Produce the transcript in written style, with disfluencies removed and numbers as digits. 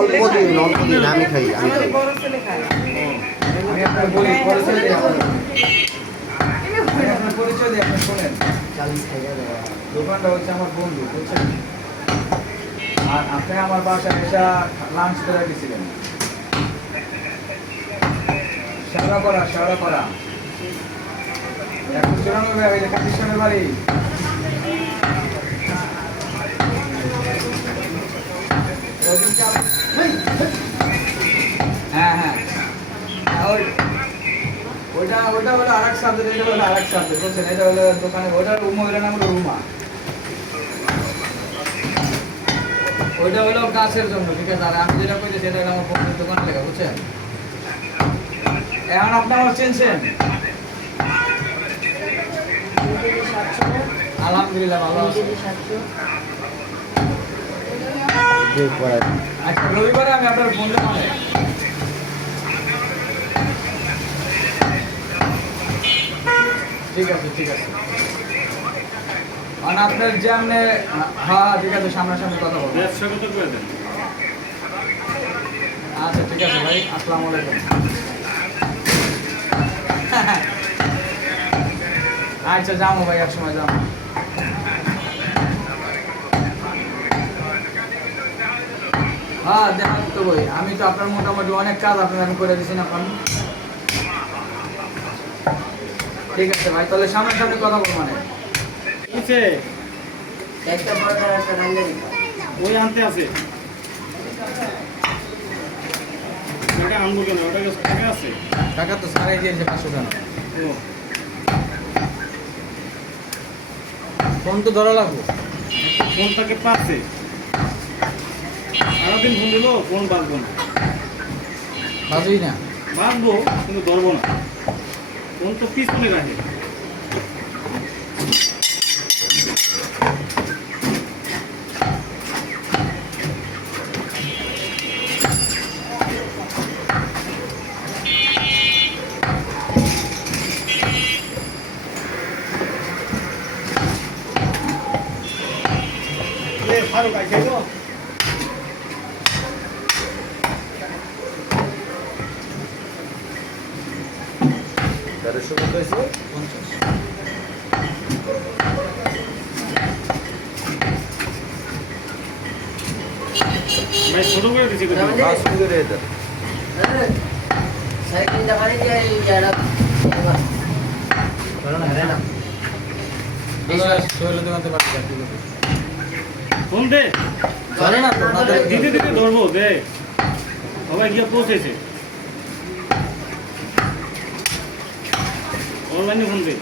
অল্প দিন আমি খাই বড় ছেলে খায়। আমি আপনার বলি পরিচয় দিই আপনার পরিচয় দিই আপনি শোনেন। দোকানটা হচ্ছে আমার বন্ধু বুঝছেন, আর আপনি আমার বাসায় এসে লাঞ্চ করে গেছিলেন। শেওড়া করা 194 কাটিশনের বাড়ি। হ্যাঁ হ্যাঁ ওইটা হলো আরেক সাবজেক্ট, এটা হলো আরেক সাবজেক্ট বুঝছেন। এটা হলো দোকানে ওটার মহিলার নাম হলো রুমা। ওইটা হলো গাছের জন্য, ঠিক আছে। আর আমি যেটা কইতেছি সেটা হলো আমার বন্ধুর দোকান লেখা বুঝছেন। এখন আপনি আমার চিনছেন? আলহামদুলিল্লাহ ভালো আছি। আচ্ছা রবিবারে আমি আপনার ফোন দোকানে। ঠিক আছে আর আপনার যে আপনি হ্যাঁ ঠিক আছে সামনাসামনি কথা বলবো। আচ্ছা ঠিক আছে ভাই, আসসালামু আলাইকুম। আচ্ছা যাবো ভাই, এক সময় যাবো। হ্যাঁ দেখান তো ভাই, আমি তো আপনার মোটামুটি অনেক কাজ আপনার আমি করে দিচ্ছি না এখন। ঠিক আছে ভাই, তাহলে সামনাসামনি কথা বলবো। মানে ওই আনতে আছে ওটা আনবো কেন? ওটা টাকা আছে, টাকা তো সারাই দিয়েছে 500 টাকা। ফোন তো ধরা লাগবো। ফোন তাকে পাচ্ছে সারাদিন ফোন দিল, ফোন বাঁচবো না। বাজুই না, বাঁচবো কিন্তু ধরবো না। ফোন তো পিছনে রাখে। ভালো কাজ তো দেড়শো কত হয়েছে? 50। ভাই ছোট করে দিচ্ছি কিন্তু। সুন্দর এটা সোহেলের দোকান থেকে পাঠিয়ে দিতে হবে। ফোন দে, জানে না তো, না দিলে- দিতে দিতে ধরবো। দে সবাই গিয়ে পৌঁছেছে। অনলাইনে ফোন দে।